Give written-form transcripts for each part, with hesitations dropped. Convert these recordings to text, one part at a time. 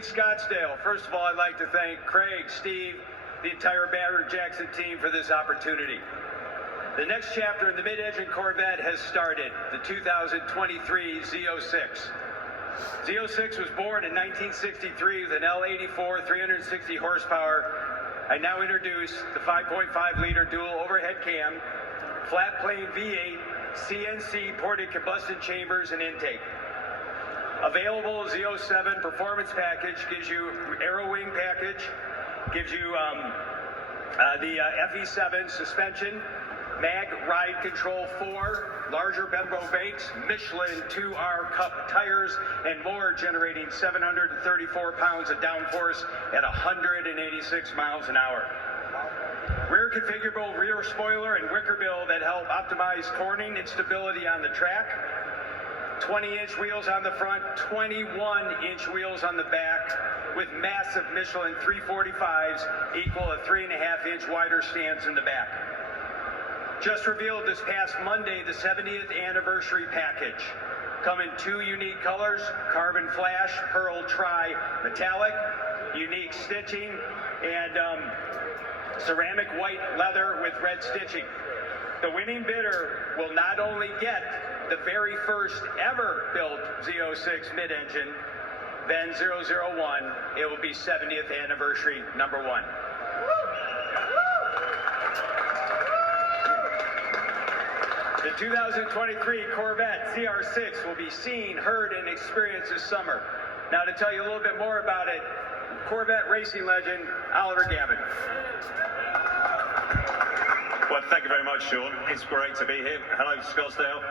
evening, Scottsdale. First of all, I'd like to thank Craig, Steve, the entire Barrett Jackson team for this opportunity. The next chapter in the mid-engine Corvette has started, the 2023 Z06. Z06 was born in 1963 with an L84 360 horsepower. I now introduce the 5.5-liter dual overhead cam, flat plane V8, CNC ported combustion chambers and intake. Available Z07 performance package gives you aero wing package, gives you the FE7 suspension, mag ride control 4, larger Brembo brakes, Michelin 2R Cup tires, and more, generating 734 pounds of downforce at 186 miles an hour. Rear configurable rear spoiler and wicker bill that help optimize cornering and stability on the track. 20-inch wheels on the front, 21-inch wheels on the back, with massive Michelin 345s equal a 3.5-inch wider stance in the back. Just revealed this past Monday the 70th anniversary package. Come in 2 unique colors, carbon flash, pearl tri-metallic, unique stitching, and ceramic white leather with red stitching. The winning bidder will not only get the very first ever built Z06 mid-engine, then 001, it will be 70th anniversary number 1. The 2023 Corvette ZR6 will be seen, heard, and experienced this summer. Now to tell you a little bit more about it, Corvette racing legend, Oliver Gavin. Well, thank you very much, Sean. It's great to be here. Hello, Scottsdale.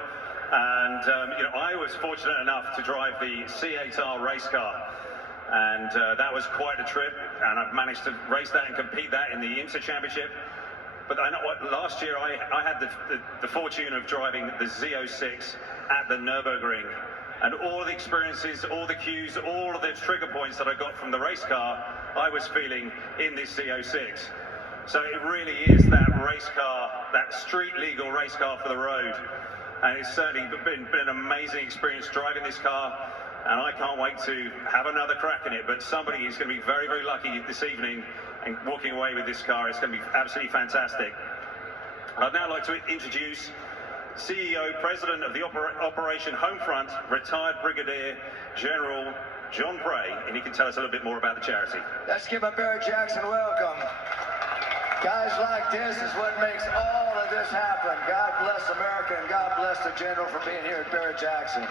And, I was fortunate enough to drive the C8R race car. And that was quite a trip. And I've managed to race that and compete that in the Inter Championship. But I know what, last year I had the fortune of driving the Z06 at the Nürburgring. And all the experiences, all the cues, all of the trigger points that I got from the race car, I was feeling in this Z06. So it really is that race car, that street legal race car for the road. And it's certainly been an amazing experience driving this car. And I can't wait to have another crack in it. But somebody is going to be very, very lucky this evening and walking away with this car. It's going to be absolutely fantastic. I'd now like to introduce CEO, President of the Operation Homefront, retired Brigadier General John Bray, and he can tell us a little bit more about the charity. Let's give a Barrett Jackson welcome. Guys like this is what makes all of this happen. God bless America and God bless the General for being here at Barrett Jackson.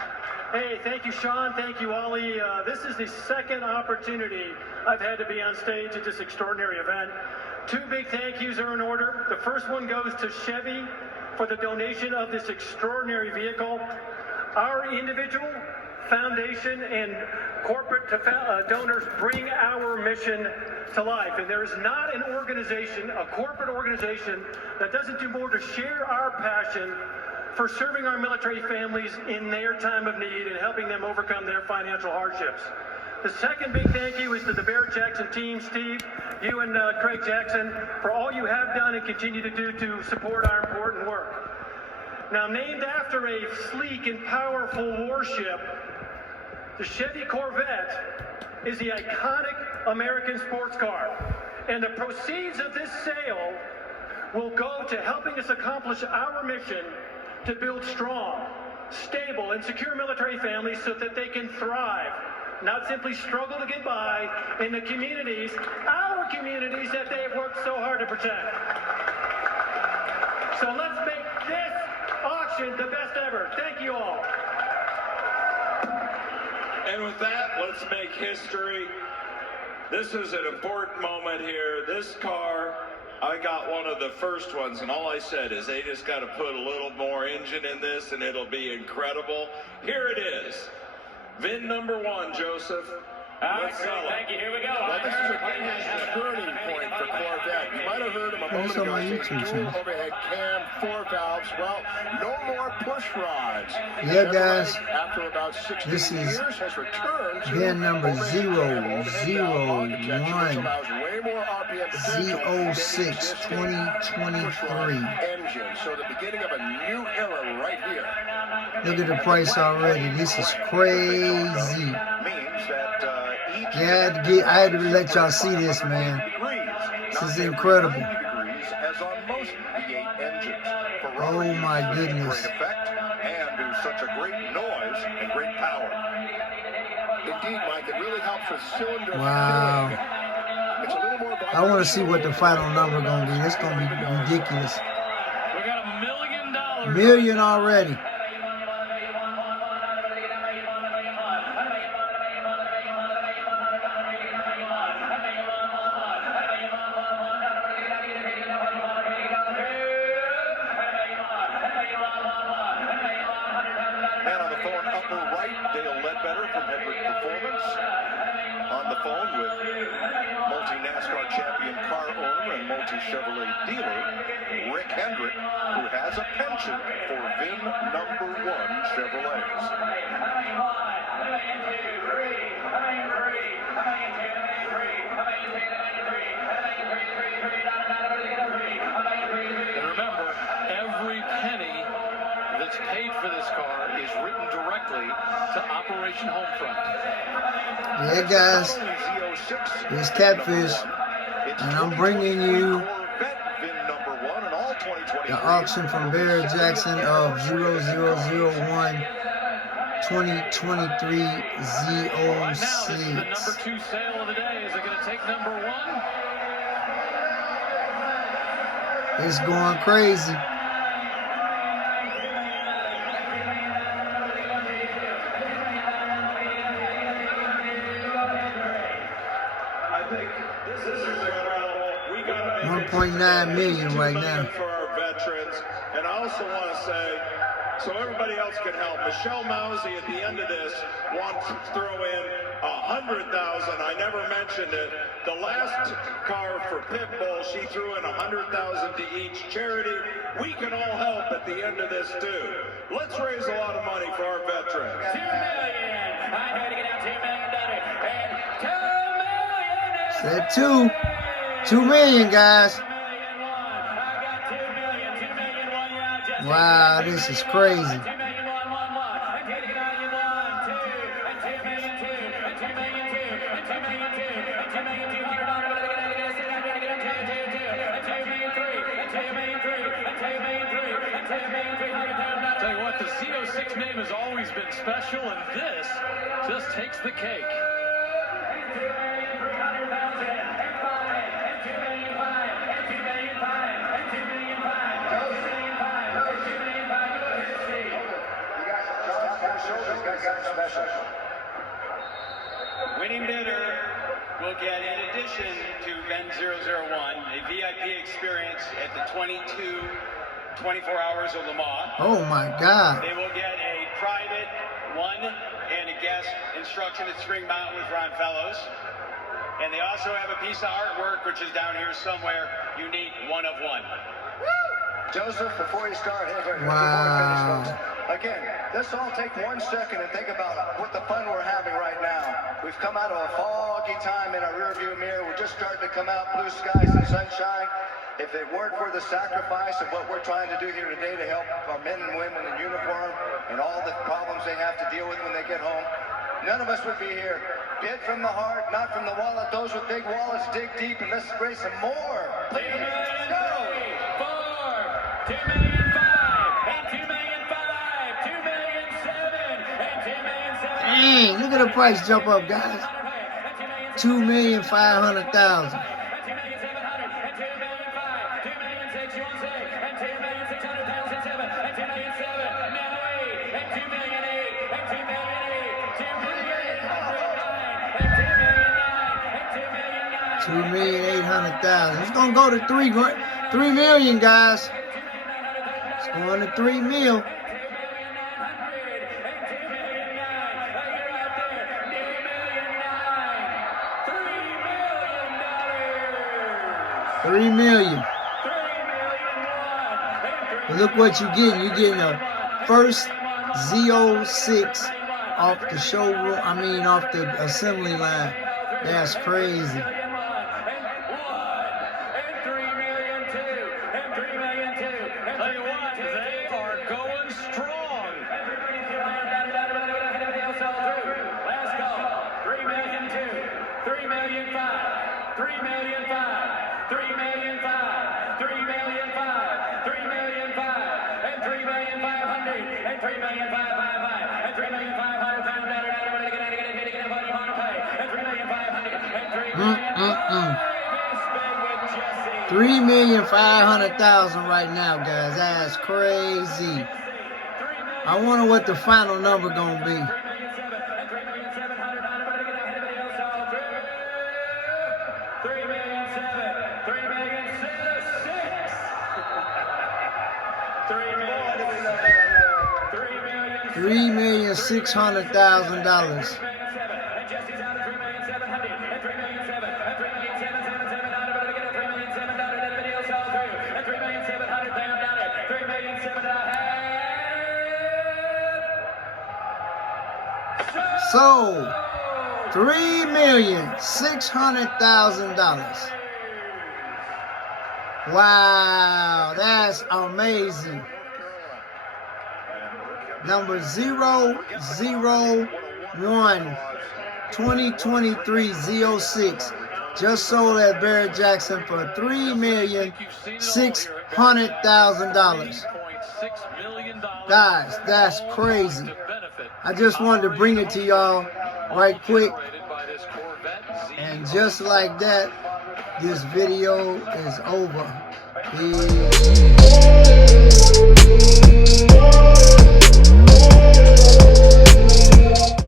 Hey, thank you, Sean. Thank you, Ollie. This is the second opportunity I've had to be on stage at this extraordinary event. 2 big thank yous are in order. The first one goes to Chevy for the donation of this extraordinary vehicle. Our individual, foundation, and corporate donors bring our mission to life. And there is not an organization, a corporate organization, that doesn't do more to share our passion for serving our military families in their time of need and helping them overcome their financial hardships. The second big thank you is to the Barrett Jackson team, Steve, you and Craig Jackson, for all you have done and continue to do to support our important work. Now, named after a sleek and powerful warship, the Chevy Corvette is the iconic American sports car. And the proceeds of this sale will go to helping us accomplish our mission to build strong, stable, and secure military families so that they can thrive, not simply struggle to get by in the communities, our communities that they have worked so hard to protect. So let's make this auction the best ever. Thank you all. And with that, let's make history. This is an important moment here. This car, I got one of the first ones, and all I said is they just got to put a little more engine in this, and it'll be incredible. Here it is. VIN number 1, Joseph. Let's sell it. Thank you. Here we go. Well, this is a key turning point for Corvette. You might have heard him a moment ago. Dual overhead cam, 4 valves. Well, no more push rods. Yeah, guys. After about 16 this is years, has returned to VIN number 001 Z06 2023. Engine. So the beginning of a new era right here. Look at the price already. This is crazy. Means that Yeah, I had to let y'all see this, man. This is incredible. As on most V8 engines. Oh my goodness. Great effect and do such a great noise and great power. Indeed, Mike, it really helps with cylinder. Wow. It's a little more. I want to see what the final number gonna be. It's gonna be ridiculous. We got $1 million. Million already. And on the phone, upper right, Dale Ledbetter from Hedrick Performance. On the phone with multi-NASCAR champion car owner and multi-Chevrolet dealer, Rick Hendrick, who has a penchant for VIN number 1 Chevrolets. And remember, every penny that's paid for this car is written directly to Operation Homefront. Yeah, guys. It's Catfish, and I'm bringing you the auction from Barrett Jackson of 0001 2023 Right now, this is the number ZO6. 2 sale of the day. Is it going to take number 1? It's going crazy. I think this is incredible. We got to make 1.9 million right now. for our veterans. And I also want to say, so everybody else can help, Michelle Mousy at the end of this wants to throw in $100,000. I never mentioned it. The last car for Pitbull, she threw in $100,000 to each charity. We can all help at the end of this too. Let's raise a lot of money for our veterans. $2 million. I got to get out $2 million. And $2 million. Said 2 million, guys. Wow, this is crazy. Tell you what, the ZO6 name has always been special, and this just takes the cake. Winning bidder will get, in addition to Ben 001, a VIP experience at the 24 Hours of Le Mans. Oh my God. They will get a private one and a guest instruction at Spring Mountain with Ron Fellows. And they also have a piece of artwork, which is down here somewhere, unique, one of one. Joseph, before you start, Wow. again, let's all take 1 second and think about what the fun we're having right now. We've come out of a foggy time in our rearview mirror. We're just starting to come out, blue skies and sunshine. If it weren't for the sacrifice of what we're trying to do here today to help our men and women in uniform and all the problems they have to deal with when they get home, none of us would be here. Bid from the heart, not from the wallet. Those with big wallets, dig deep, and let's raise some more. Please, go! 2 million 5 and 2 million 5, 2 million 7 and 2 million 7. Dang, look at the price jump up, guys. 2,500,000. 2 million 700 and 2 million 5, 2 million 6, you won't say, and 2 million 600,000 7 and 2 million 7, now 8 and 2 million 8 and 2 million 8, 2 million 809 and 2 million 9 and 2 million 9. 2,800,000. It's gonna go to 3 million, guys. It's going to 3 mil. 3 million. But look what you're getting. You're getting a first ZO6 off the showroom. I mean, off the assembly line. That's crazy. Tell you what, they are going strong. Last call, 3 million 2. $3,500,000 right now, guys. That's crazy. I wonder what the final number gonna be. $3,600,000. So, $3,600,000. Wow, that's amazing. Number 001 2023 Z06 just sold at Barrett Jackson for $3,600,000. Guys, that's crazy. I just wanted to bring it to y'all right quick. And just like that, this video is over. Peace.